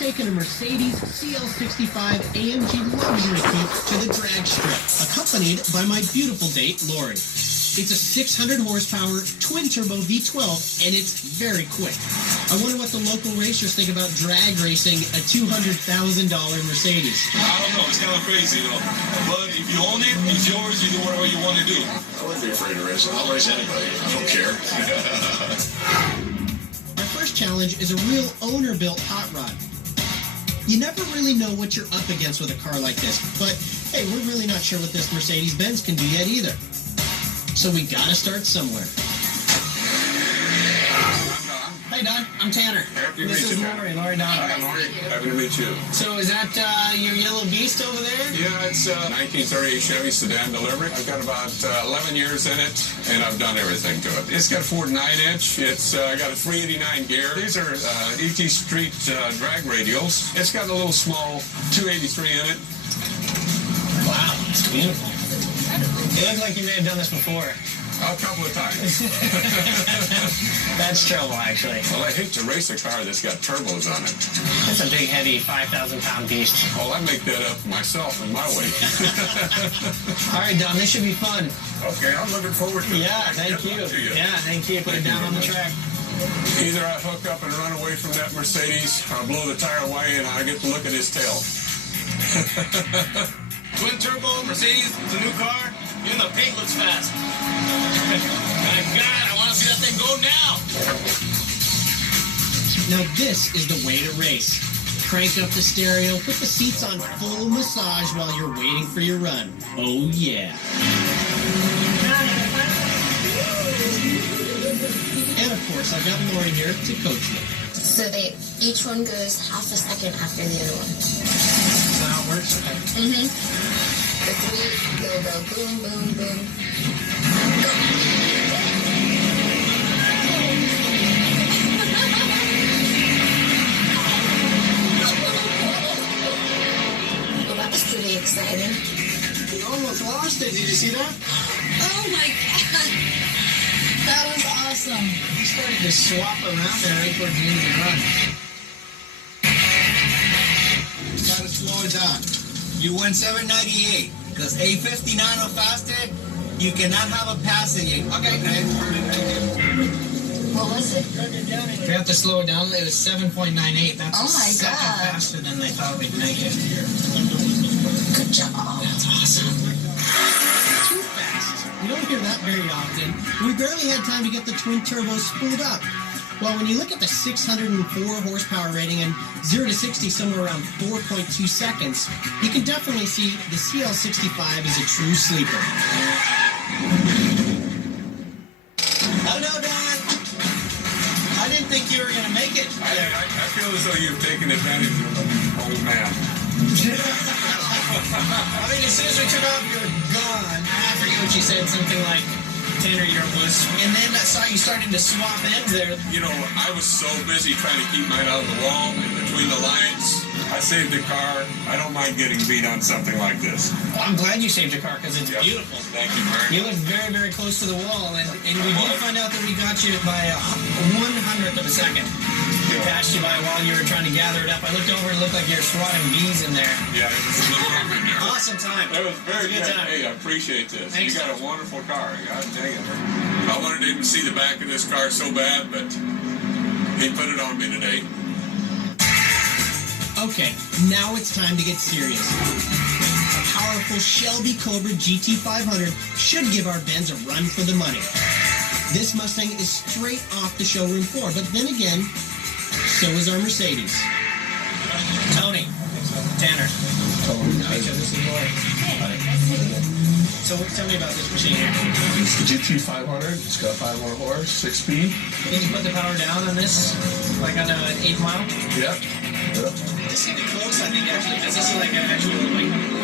taking a Mercedes CL65 AMG luxury coupe to the drag strip, accompanied by my beautiful date, Lori. It's a 600 horsepower twin-turbo V12, and it's very quick. I wonder what the local racers think about drag racing a $200,000 Mercedes. I don't know. It's kind of crazy, though. But if you own it, it's yours. You do whatever you want to do. I wouldn't be afraid to race. I'll race anybody. I don't care. Our first challenge is a real owner-built hot rod. You never really know what you're up against with a car like this, but hey, we're really not sure what this Mercedes-Benz can do yet either. So we gotta start somewhere. Hey, Don. I'm Tanner. Happy to This meet is you, Lori. Lori Don. Hi, Lori. Happy to meet you. So is that your yellow beast over there? Yeah, it's a 1938 Chevy sedan delivery. I've got about 11 years in it, and I've done everything to it. It's got a Ford 9-inch. It's got a 389 gear. These are ET Street drag radials. It's got a little small 283 in it. Wow, it's beautiful. You look like you may have done this before. A couple of times. That's trouble, actually. Well, I hate to race a car that's got turbos on it. That's a big, heavy, 5,000-pound beast. Well, I make that up myself in my weight. All right, Don, this should be fun. Okay, I'm looking forward to it. Yeah, thank you. Yeah, thank you. Put it down on the track. Either I hook up and run away from that Mercedes, or I blow the tire away and I get to look at his tail. Twin turbo, Mercedes, it's a new car. Even the paint looks fast. My God, I want to see that thing go now. Now this is the way to race. Crank up the stereo, put the seats on full massage while you're waiting for your run. Oh yeah. And of course, I've got Lori here to coach me. So each one goes half a second after the other one. Is that how it works? Mm-hmm. The three go boom, boom, boom. Go. Well, that was pretty exciting. You almost lost it. Did you see that? Oh my God. That was awesome. You started to swap around there right towards the end of the run. You gotta slow it down. You went 798, because 859 or faster, you cannot have a passing. Okay. What was it? We have to slow it down. It was 7.98. That's Oh a my second God. faster than they thought we'd make it. Good job. That's awesome. Too fast. You don't hear that very often. We barely had time to get the twin turbos spooled up. Well, when you look at the 604 horsepower rating and 0 to 60 somewhere around 4.2 seconds, you can definitely see the CL65 is a true sleeper. Hello, Don. I didn't think you were going to make it. I feel as though you've taken advantage of an old man. I mean, as soon as we took off, you were gone. I forget what you said, something like Tanner, you're a wuss. And then I saw you starting to swap ends there. You know, I was so busy trying to keep mine out of the wall and between the lines. I saved the car. I don't mind getting beat on something like this. Well, I'm glad you saved your car because it's beautiful. Thank you very You much. looked very, very close to the wall, and we did find out that we got you by a 100th of a second. We passed you by while you were trying to gather it up. I looked over and it looked like you were swatting bees in there. Yeah, it was a little bit in there. Awesome time. It was very It was a good. good time. Hey, I appreciate this. Thanks, You got a wonderful car. God dang it. I wanted to even see the back of this car so bad, but he put it on me today. Okay, now it's time to get serious. A powerful Shelby Cobra GT500 should give our Benz a run for the money. This Mustang is straight off the showroom floor, but then again, so is our Mercedes. Tony. Tanner. Hi, this is Lori. So tell me about this machine here. It's the GT500. It's got 500 horse, 6-speed. Did you put the power down on this, like on an 8 mile? Yep. Yep. This is close, I think, actually, because this is like an actual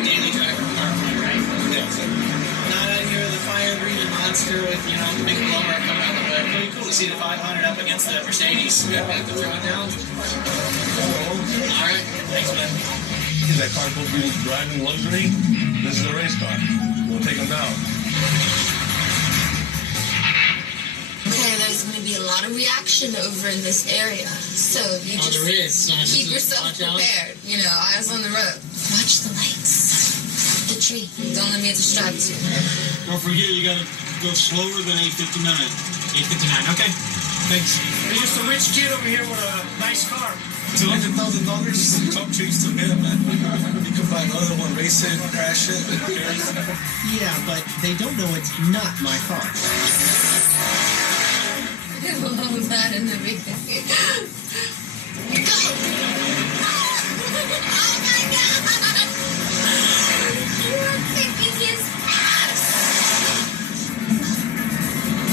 daily driver car, right? Yeah. Not out here the fire-breathing monster with, the big blower coming out the hood. Pretty cool to see the 500 up against the Mercedes. Yeah. Have to throw it down. All right. Thanks, man. Is that car supposed to be driving luxury? This is a race car. We'll take them down. Okay, there's going to be a lot of reaction. action over in this area. So you just there is. So keep yourself prepared. You know, eyes on the road. Watch the lights. The tree. Don't let me distract you. Don't forget, you gotta go slower than 859. 859. Okay. Thanks. You're just a rich kid over here with a nice car. $200,000 top trees to him, man. You could buy another one, race it, crash it. Yeah, but they don't know it's not my car. I love that in the beginning. Go! Oh my God! You're kicking his ass!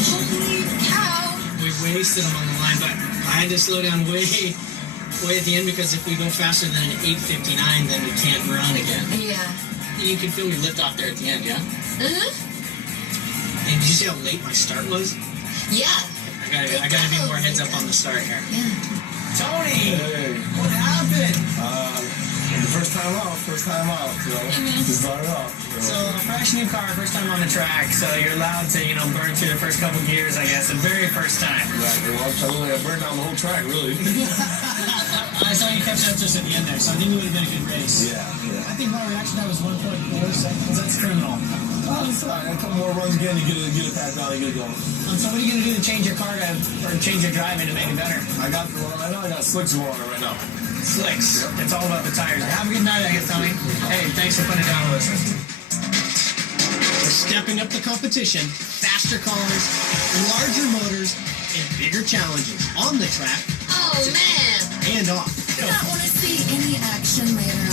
Holy cow! We wasted him on the line, but I had to slow down way at the end because if we go faster than an 8:59, then we can't run again. Yeah. You can feel me lift off there at the end, yeah? Mm-hmm. And did you see how late my start was? Yeah. I gotta be more heads up on the start here. Yeah. Tony! Hey. What happened? The first time out, you know, to start it off. You know. So, a fresh new car, first time on the track, so you're allowed to, burn through the first couple gears, I guess, the very first time. Exactly. Well, I burned down the whole track, really. I saw you catch up just at the end there, so I think it would have been a good race. Yeah. I think my reaction time was 1.4 seconds. That's criminal. Oh, it's fine. A couple more runs again to get it past down and get it going. So what are you going to do to change your car or change your driving to make it better? I got slicks going on it right now. Slicks. It's all about the tires. Have a good night, I guess, Tony. Hey, thanks for putting it down with us. We're stepping up the competition, faster cars, larger motors, and bigger challenges on the track Oh, man. and off. Do not want to see any action later